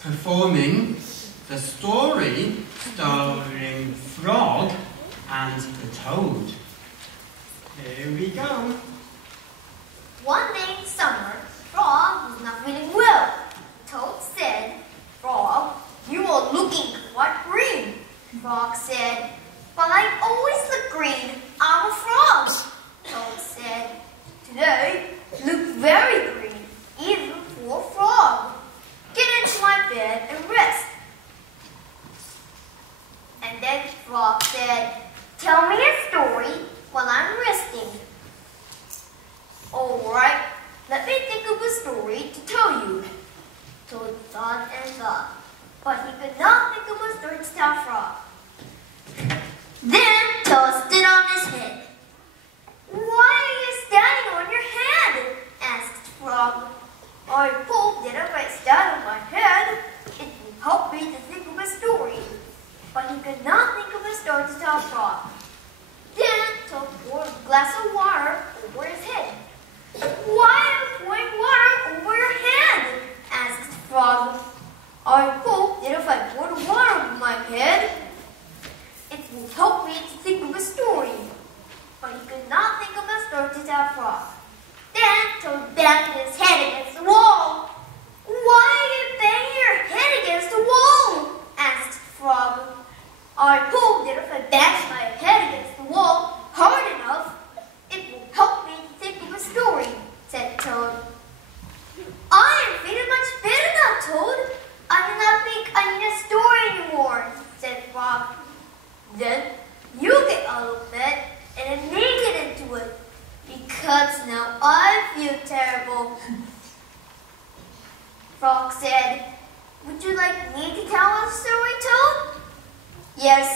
performing the story starring Frog and the Toad. Here we go. One day in summer, Frog was not feeling well. Toad said, "Frog, you are looking quite green." Frog said, "But I always look green. I'm a frog." Toad said, "Today you look very green, even for a frog. Get into my bed and rest." And then Frog said, "Tell me a story while I'm resting." "All right, let me think of a story to tell you." Toad thought and thought, but he could not think of a story to tell Frog. Then Toad stood on his head. "Why are you standing on your head?" asked Frog. "I hope that if I stand on my head, it will help me to think of a story." But he could not think of a story to tell Frog. Then Toad poured a glass of water over his head. "Why are you pouring water over your head?" asked Frog. "I hope that if I pour the water over my head, it will help me to think of a story." But he could not think of a story to tell Frog. Then Toad banged his head against the wall. "Why are you banging your head against the wall?" asked Frog. "I hope that if I bang my head against the wall hard enough, it will help me to think of a story," said Toad. "I am feeling much better now, Toad. I do not think I need a story anymore," said Frog. "Then you get out of bed and then make it into it, because now I feel terrible." Frog said, "Would you like me to tell a story, Toad?" "Yes,